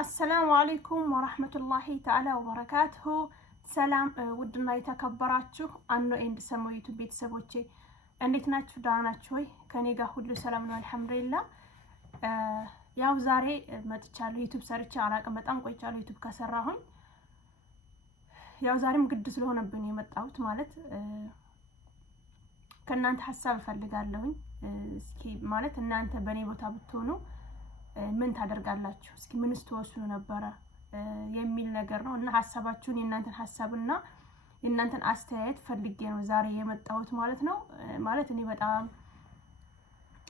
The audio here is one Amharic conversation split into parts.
አሰላሙ አለይኩም ወራህመቱላሂ ተዓላ ወበረካቱሁ። ሰላም ውድና የተከበራችሁ አኖ ኤንድ ሰሞ ዩቲዩብ ቤተሰቦቼ እንዴት ናችሁ? ደህና ናችሁ ወይ? ከኔ ጋር ሁሉ ሰላም ነው አልሐምዱሊላህ። ያው ዛሬ መጥቻለሁ። ዩቲዩብ ሰርቼ አላቅም፣ በጣም ቆይቻለሁ ዩቲዩብ ከሰራሁኝ። ያው ዛሬም ግድ ስለሆነብኝ የመጣሁት ማለት ከእናንተ ሀሳብ እፈልጋለሁኝ። እስኪ ማለት እናንተ በእኔ ቦታ ብትሆኑ ምን ታደርጋላችሁ? እስኪ ምንስ ትወስኑ ነበረ የሚል ነገር ነው እና ሀሳባችሁን የእናንተን ሀሳብና የእናንተን አስተያየት ፈልጌ ነው ዛሬ የመጣሁት ማለት ነው። ማለት እኔ በጣም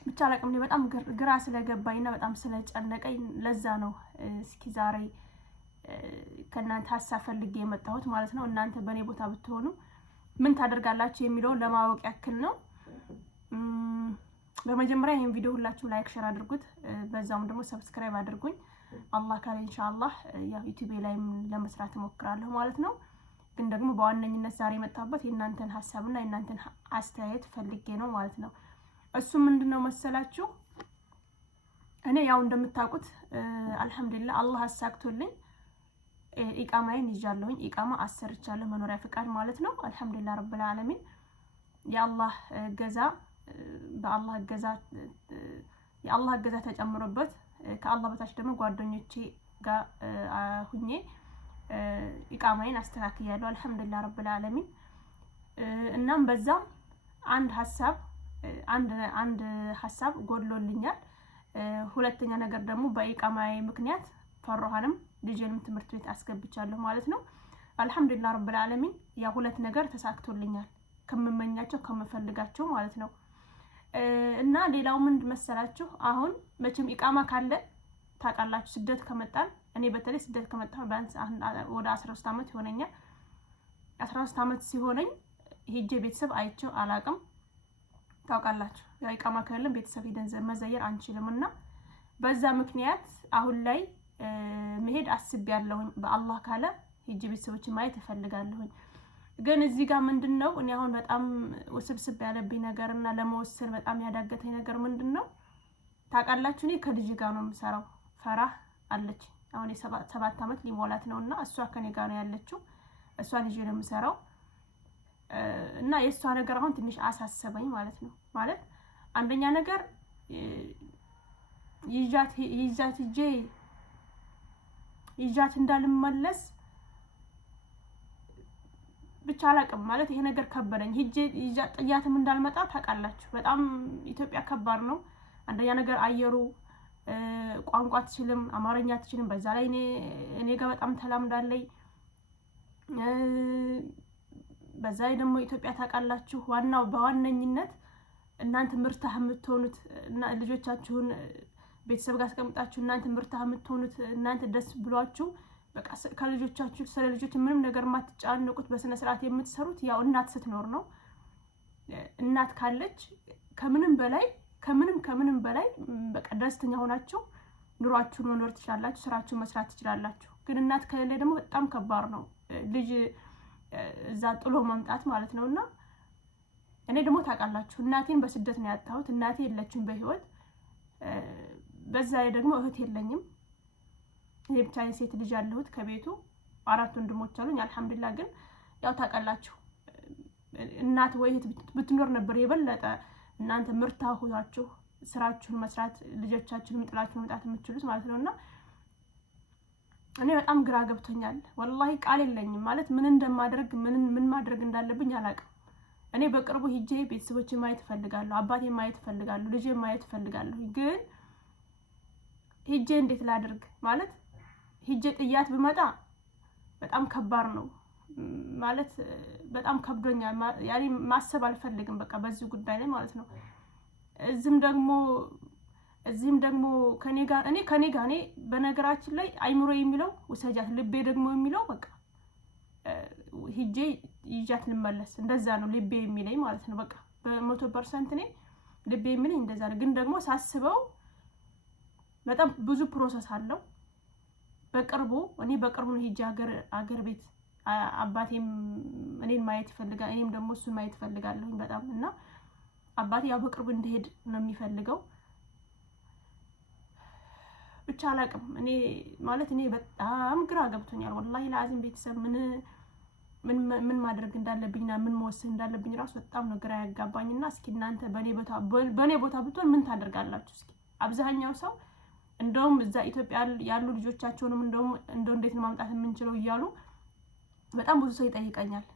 ብቻ አላቅም፣ እኔ በጣም ግራ ስለገባኝና በጣም ስለጨነቀኝ ለዛ ነው እስኪ ዛሬ ከእናንተ ሀሳብ ፈልጌ የመጣሁት ማለት ነው። እናንተ በእኔ ቦታ ብትሆኑ ምን ታደርጋላችሁ የሚለውን ለማወቅ ያክል ነው። በመጀመሪያ ይሄን ቪዲዮ ሁላችሁ ላይክ ሼር አድርጉት፣ በዛውም ደግሞ ሰብስክራይብ አድርጉኝ። አላህ ካለ ኢንሻአላህ ያው ዩቲዩብ ላይም ለመስራት እሞክራለሁ ማለት ነው። ግን ደግሞ በዋነኝነት ዛሬ የመጣሁበት የእናንተን ሀሳብና የእናንተን አስተያየት ፈልጌ ነው ማለት ነው። እሱ ምንድነው መሰላችሁ? እኔ ያው እንደምታውቁት አልሐምዱሊላህ አላህ አሳክቶልኝ ኢቃማዬን ይዣለሁኝ። ኢቃማ አሰርቻለሁ፣ መኖሪያ ፍቃድ ማለት ነው። አልሐምዱሊላህ ረብል ዓለሚን የአላህ ገዛ በአላህ ገዛ የአላህ ገዛ ተጨምሮበት ከአላህ በታች ደግሞ ጓደኞቼ ጋር ሁኜ ኢቃማዬን አስተካክያለሁ። አልሐምዱሊላህ ረብል ዓለሚን። እናም በዛም አንድ ሀሳብ ጎድሎልኛል። ሁለተኛ ነገር ደግሞ በኢቃማዬ ምክንያት ፈሮሃንም ልጄንም ትምህርት ቤት አስገብቻለሁ ማለት ነው። አልሐምዱሊላህ ረብል ዓለሚን ያ ሁለት ነገር ተሳክቶልኛል፣ ከምመኛቸው ከምፈልጋቸው ማለት ነው። እና ሌላው ምን መሰላችሁ? አሁን መቼም ኢቃማ ካለ ታውቃላችሁ፣ ስደት ከመጣን እኔ በተለይ ስደት ከመጣሁ ቢያንስ ወደ 13 ዓመት ይሆነኛል። 13 ዓመት ሲሆነኝ ሄጄ ቤተሰብ አይቼው አላቅም። ታውቃላችሁ ያው ኢቃማ ከሌለን ቤተሰብ ሄደን መዘየር አንችልም። እና በዛ ምክንያት አሁን ላይ መሄድ አስቤያለሁኝ። በአላህ ካለ ሄጄ ቤተሰቦችን ማየት እፈልጋለሁኝ። ግን እዚህ ጋር ምንድነው እኔ አሁን በጣም ውስብስብ ያለብኝ ነገርና ለመወሰን በጣም ያዳገተኝ ነገር ምንድነው ታውቃላችሁ? እኔ ከልጅ ጋር ነው የምሰራው። ፈራህ አለች አሁን የ7 ዓመት ሊሞላት ነውና እሷ ከኔ ጋር ነው ያለችው። እሷን ይዤ ነው የምሰራው እና የእሷ ነገር አሁን ትንሽ አሳሰበኝ ማለት ነው። ማለት አንደኛ ነገር ይዣት እንዳልመለስ ብቻ አላቅም። ማለት ይሄ ነገር ከበደኝ። ሂጄ ጥያትም እንዳልመጣ ታውቃላችሁ፣ በጣም ኢትዮጵያ ከባድ ነው። አንደኛ ነገር አየሩ፣ ቋንቋ አትችልም፣ አማርኛ አትችልም። በዛ ላይ እኔ ጋር በጣም ተላምዳለኝ። በዛ ላይ ደግሞ ኢትዮጵያ ታውቃላችሁ፣ በዋነኝነት እናንተ ምርታህ የምትሆኑት ልጆቻችሁን ቤተሰብ ጋር አስቀምጣችሁ እናንተ ምርታህ የምትሆኑት እናንተ ደስ ብሏችሁ በቃ ከልጆቻችሁ ስለ ልጆች ምንም ነገር ማትጫነቁት በስነ ስርዓት የምትሰሩት ያው እናት ስትኖር ነው። እናት ካለች ከምንም በላይ በቃ ደስተኛ ሆናችሁ ኑሯችሁን መኖር ትችላላችሁ፣ ስራችሁን መስራት ትችላላችሁ። ግን እናት ከሌለ ደግሞ በጣም ከባድ ነው ልጅ እዛ ጥሎ መምጣት ማለት ነውና እኔ ደግሞ ታውቃላችሁ እናቴን በስደት ነው ያጣሁት። እናቴ የለችም በህይወት። በዛ ላይ ደግሞ እህት የለኝም። እኔ ብቻዬን ሴት ልጅ ያለሁት ከቤቱ 4 ወንድሞች አሉኝ አልሐምዱሊላህ። ግን ያው ታውቃላችሁ እናት ወይ እህት ብትኖር ነበር የበለጠ እናንተ ምርታው ሆናችሁ ስራችሁን መስራት ልጆቻችሁን ጥላችሁ መምጣት የምትችሉት ማለት ነውና እኔ በጣም ግራ ገብቶኛል። ወላሂ ቃል የለኝም ማለት ምን እንደማደርግ ምን ማድረግ እንዳለብኝ አላውቅም። እኔ በቅርቡ ሂጄ ቤተሰቦቼን ማየት እፈልጋለሁ፣ አባቴን ማየት እፈልጋለሁ፣ ልጄን ማየት እፈልጋለሁ። ግን ሂጄ እንዴት ላድርግ? ማለት ሂጄ ጥያት ብመጣ በጣም ከባድ ነው ማለት በጣም ከብዶኛል። ያኔ ማሰብ አልፈልግም በቃ በዚህ ጉዳይ ላይ ማለት ነው። እዚህም ደግሞ ከኔ ጋር በነገራችን ላይ አይምሮ የሚለው ውሰጃት፣ ልቤ ደግሞ የሚለው በቃ ሂጄ ይዣት ልመለስ፣ እንደዛ ነው ልቤ የሚለኝ ማለት ነው። በቃ በ100% እኔ ልቤ የሚለኝ እንደዛ ነው። ግን ደግሞ ሳስበው በጣም ብዙ ፕሮሰስ አለው። በቅርቡ ነው ሂጄ አገር ቤት አባቴም እኔን ማየት ይፈልጋል፣ እኔም ደግሞ እሱን ማየት እፈልጋለሁ በጣም። እና አባቴ ያው በቅርቡ እንዲሄድ ነው የሚፈልገው። ብቻ ብቻ አላቅም እኔ ማለት እኔ በጣም ግራ ገብቶኛል ወላሂ ለአዚም ቤተሰብ ምን ማድረግ እንዳለብኝና ምን መወሰን እንዳለብኝ ራሱ በጣም ነው ግራ ያጋባኝና እስኪ እናንተ በኔ ቦታ ብትሆን ምን ታደርጋላችሁ እስኪ አብዛኛው ሰው እንደውም እዛ ኢትዮጵያ ያሉ ልጆቻቸውንም እንደውም እንዴት ነው ማምጣት የምንችለው እያሉ በጣም ብዙ ሰው ይጠይቀኛል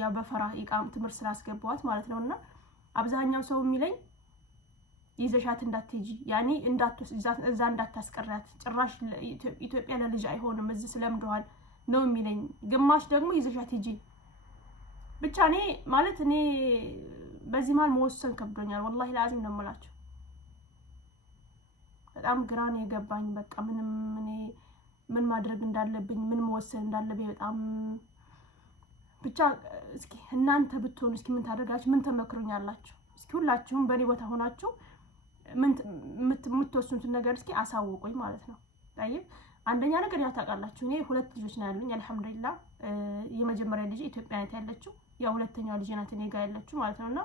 ያ በፈራ ኢቃም ትምህርት ስላስገባዋት ማለት ነውና አብዛኛው ሰው የሚለኝ ይዘሻት እንዳትጂ ያኒ እዛ እንዳታስቀራት ጭራሽ ኢትዮጵያ ለልጅ አይሆንም እዚህ ስለምደዋል ነው የሚለኝ ግማሽ ደግሞ ይዘሻት ሂጂ ብቻ እኔ ማለት እኔ በዚህ ማል መወሰን ከብዶኛል ወላሂ ለአዚም ነው የምላችሁ በጣም ግራ ነው የገባኝ በቃ ምንም እኔ ምን ማድረግ እንዳለብኝ ምን መወሰን እንዳለብኝ በጣም ብቻ እስኪ እናንተ ብትሆኑ እስኪ ምን ታደርጋችሁ ምን ተመክሩኛላችሁ እስኪ ሁላችሁም በኔ ቦታ ሆናችሁ ምን የምትወስኑት ነገር እስኪ አሳውቁኝ ማለት ነው ታይብ አንደኛ ነገር ያው ታውቃላችሁ እኔ ሁለት ልጆች ነው ያሉኝ አልহামዱሊላህ የመጀመሪያ ልጅ ኢትዮጵያ ናት ያለችው ያው ሁለተኛው ልጅ ናት እኔ ጋር ያለችው ማለት ነውና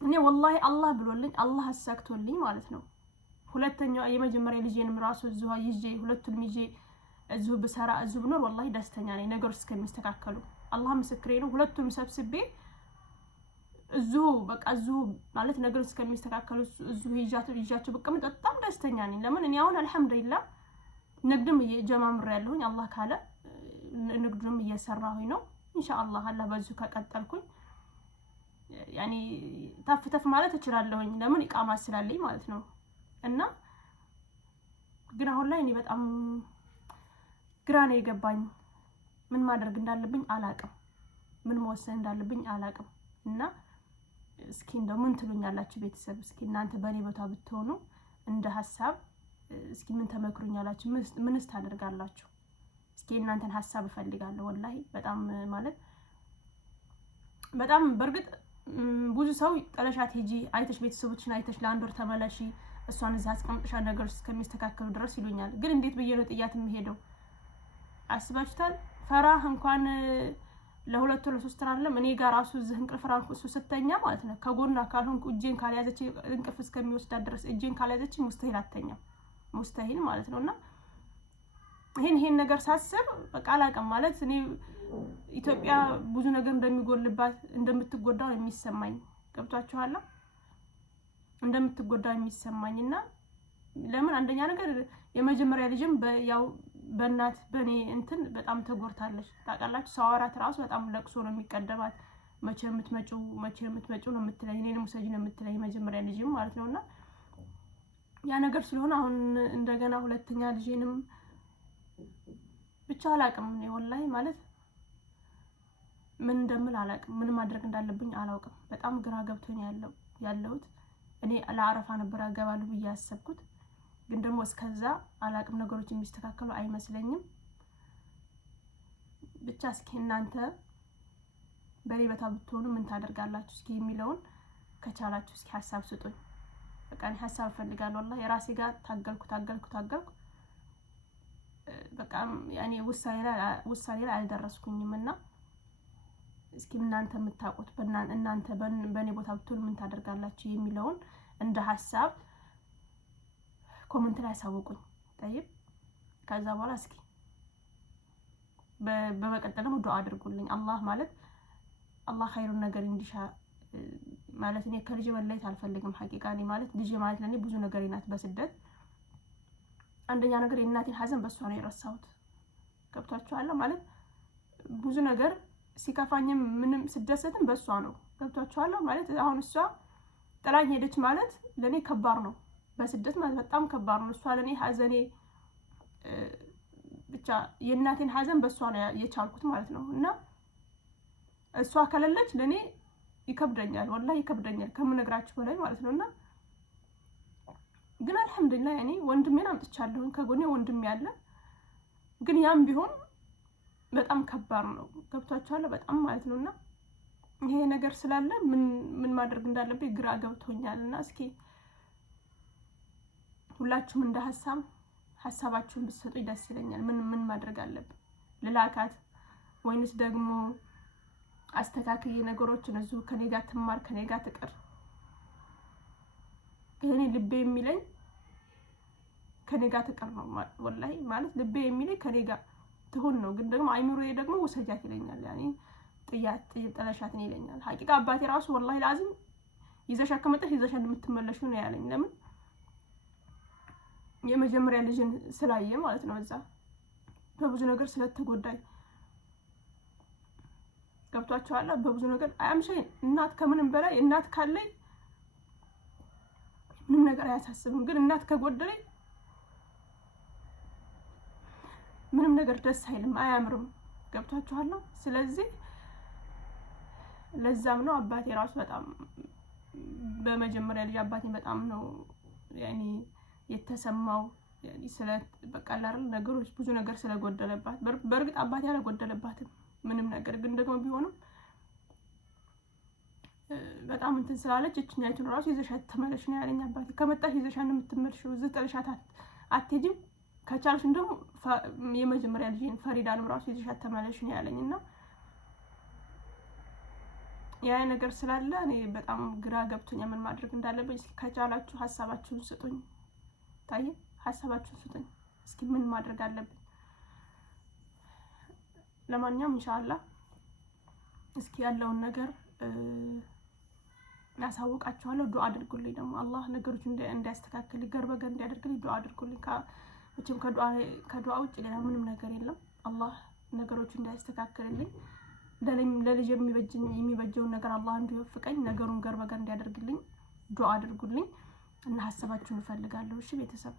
እኔ ወላሂ አላህ ብሎልኝ አላህ አሳክቶልኝ ማለት ነው ሁለተኛው የመጀመሪያ ልጄንም ራሱ እዚሁ ይዤ ሁለቱንም ይዤ እዚሁ በሰራ እዚሁ ብኖር ወላሂ ደስተኛ ነኝ ነገሮች እስከሚስተካከሉ አላህ ምስክሬ ነው ሁለቱንም ሰብስቤ እዚሁ በቃ እዚሁ ማለት ነገሮች እስከሚስተካከሉ እዚሁ ይዣቸው በቀም በጣም ደስተኛ ነኝ ለምን እኔ አሁን አልহামዱሊላህ ንግድም እየጀማምር ያለሁኝ አላህ ካለ ንግድም እየሰራሁኝ ነው ኢንሻአላህ አላህ በዚሁ ከቀጠልኩኝ ያኒ ታፍተፍ ማለት እችላለሁኝ ለምን ኢቃማ ስላለኝ ማለት ነው እና ግን አሁን ላይ እኔ በጣም ግራ ነው የገባኝ ምን ማድረግ እንዳለብኝ አላቅም ምን መወሰን እንዳለብኝ አላቅም እና እስኪ እንደው ምን ትሉኛላችሁ ቤተሰብ እስኪ እናንተ በኔ ቦታ ብትሆኑ እንደ ሐሳብ እስኪ ምን ተመክሩኛላችሁ ምንስ ታደርጋላችሁ እስኪ እናንተን ሐሳብ እፈልጋለሁ ወላሂ በጣም ማለት በጣም በርግጥ ብዙ ሰው ጠለሻት ሂጂ አይተሽ ቤተሰቦችን አይተሽ ለአንድ ወር ተመለሺ እሷን እዛ አስቀምጥሻ ነገሮች እስከሚስተካከሉ ድረስ ይሉኛል ግን እንዴት ብዬ ነው ጥያት የምሄደው አስባችሁታል ፈራህ እንኳን ለሁለት ወር ለሶስት ወር አይደለም እኔ ጋር ራሱ እዚህ እንቅልፍ ራንኩ እሱ ስተኛ ማለት ነው ከጎና ካልሆንኩ እጄን ካልያዘች እንቅልፍ እስከሚወስዳት ድረስ እጄን ካልያዘች ሙስተሂል አተኛም ሙስተሂል ማለት ነውና ይሄን ነገር ሳስብ በቃ አላቀም ማለት እኔ ኢትዮጵያ ብዙ ነገር እንደሚጎልባት እንደምትጎዳው የሚሰማኝ ገብቷችኋል እንደምትጎዳው የሚሰማኝና ለምን አንደኛ ነገር የመጀመሪያ ልጅም ያው በእናት በኔ እንትን በጣም ተጎርታለች ታውቃላችሁ ሰዋራት ራሱ በጣም ለቅሶ ነው የሚቀደማት መቼ የምትመጪው ነው የምትለኝ እኔንም ሙሰጂ ነው የምትለኝ መጀመሪያ ልጅም ማለት ነውና ያ ነገር ስለሆነ አሁን እንደገና ሁለተኛ ልጄንም ብቻ አላቅም ነው ወላሂ ማለት ምን እንደምል አላቅም ምን ማድረግ እንዳለብኝ አላውቅም በጣም ግራ ገብቶኝ ያለሁት እኔ ለአረፋ ነበር አገባለሁ ብዬ ያሰብኩት ግን ደግሞ እስከዛ አላቅም ነገሮች የሚስተካከሉ አይመስለኝም ብቻ እስኪ እናንተ በሪበታ ብትሆኑ ምን ታደርጋላችሁ እስኪ የሚለውን ከቻላችሁ እስኪ ሐሳብ ስጡኝ በቃ እኔ ሐሳብ ፈልጋለሁ والله የራሴ ጋር ታገልኩ በቃ ያኔ ውሳኔ ላይ አልደረስኩኝምና እስኪ እናንተ የምታውቁት እናንተ በኔ ቦታ ብትሆኑ ምን ታደርጋላችሁ የሚለውን እንደ ሐሳብ ኮሜንት ላይ አሳውቁኝ طيب ከዛ በኋላ እስኪ በመቀጠልም ዱአ አድርጉልኝ አላህ ማለት አላህ ኸይሩን ነገር እንዲሻ ማለት እኔ ከልጅ በላይ አልፈልግም ሐቂቃ እኔ ማለት ልጅ ማለት ለኔ ብዙ ነገር ይናት በስደት አንደኛ ነገር የእናቴን ሐዘን በሷ ነው የረሳሁት ገብቷችኋል ማለት ብዙ ነገር ሲከፋኝም ምንም ስደሰትም በሷ ነው ገብቷችኋል ማለት አሁን እሷ ጥላኝ ሄደች ማለት ለኔ ከባድ ነው በስደት ማለት በጣም ከባድ ነው እሷ ለኔ ሐዘኔ ብቻ የእናቴን ሐዘን በሷ ነው የቻልኩት ማለት ነው እና እሷ ከሌለች ለኔ ይከብደኛል ወላሂ ይከብደኛል ከምነግራችሁ በላይ ማለት ነውና ግን አልহামዱሊላህ ያኔ ወንድሜን አምጥቻለሁ ከጎኔ ወንድሜ ያለ ግን ያም ቢሆን በጣም ከባድ ነው ገብቷችኋል በጣም ማለት ነውና ይሄ ነገር ስላለ ምን ማድረግ እንዳለብኝ ግራ ገብቶኛልና እስኪ ሁላችሁም እንደ ሐሳባችሁን ብትሰጡኝ ደስ ይለኛል ምን ማድረግ አለብኝ ለላካት ወይንስ ደግሞ አስተካክዬ ነገሮችን እዚሁ ከኔ ጋር ትማር ከኔ ጋር ትቀር ከኔ ልቤ የሚለኝ ከኔ ጋር ትቀር ነው ወላሂ ማለት ልቤ የሚለኝ ከኔ ጋር ትሆን ነው። ግን ደግሞ አይምሮዬ ደግሞ ወሰጃት ይለኛል። ያኔ ጥለሻት ነው ይለኛል። ሀቂቃ አባቴ ራሱ ወላሂ ላዚም ይዘሻ ከመጣሽ ይዘሻ እንደምትመለሹ ነው ያለኝ። ለምን የመጀመሪያ ልጅን ስላየ ማለት ነው። እዛ በብዙ ነገር ስለተጎዳኝ ገብቷቸዋል። በብዙ ነገር አያምሸኝ። እናት ከምንም በላይ እናት ካለኝ ምንም ነገር አያሳስብም። ግን እናት ከጎደለኝ ምንም ነገር ደስ አይልም፣ አያምርም። ገብቷቸዋል። ስለዚህ ለዛም ነው አባቴ ራሱ በጣም በመጀመሪያ ልጅ አባቴ በጣም ነው ያኔ የተሰማው። ያኔ ስለ በቃላር ነገሮች ብዙ ነገር ስለጎደለባት፣ በእርግጥ አባቴ አልጎደለባትም ምንም ነገር። ግን ደግሞ ቢሆንም በጣም እንትን ስላለች እችኛይቱን ራሱ ይዘሻት ተመለሽ ነው ያለኝ አባቴ። ከመጣሽ ይዘሻት ነው የምትመለሽው፣ እዚህ ጥለሻት አትሄጂም፣ ከቻልሽ እንደውም የመጀመሪያ ልጅን ፈሪዳንም ራሱ ይዘሻት ተመለሽ ነው ያለኝና ያ ነገር ስላለ እኔ በጣም ግራ ገብቶኛ ምን ማድረግ እንዳለብኝ። እስኪ ከቻላችሁ ሐሳባችሁን ስጡኝ። ታየ ሐሳባችሁን ስጡኝ እስኪ ምን ማድረግ አለብኝ። ለማንኛውም ኢንሻአላህ እስኪ ያለውን ነገር ያሳውቃችኋለሁ። ዱአ አድርጉልኝ ደግሞ አላህ ነገሮች እንዲያስተካክል ገርበገር እንዲያደርግልኝ ዱአ አድርጉልኝ። መቼም ከዱአ ውጭ ሌላ ምንም ነገር የለም። አላህ ነገሮች እንዲያስተካክልልኝ ለልጅ የሚበጀውን ነገር አላህ እንዲወፍቀኝ ነገሩን ገርበገር እንዲያደርግልኝ ዱአ አድርጉልኝ እና ሐሳባችሁን እፈልጋለሁ። እሺ ቤተሰብ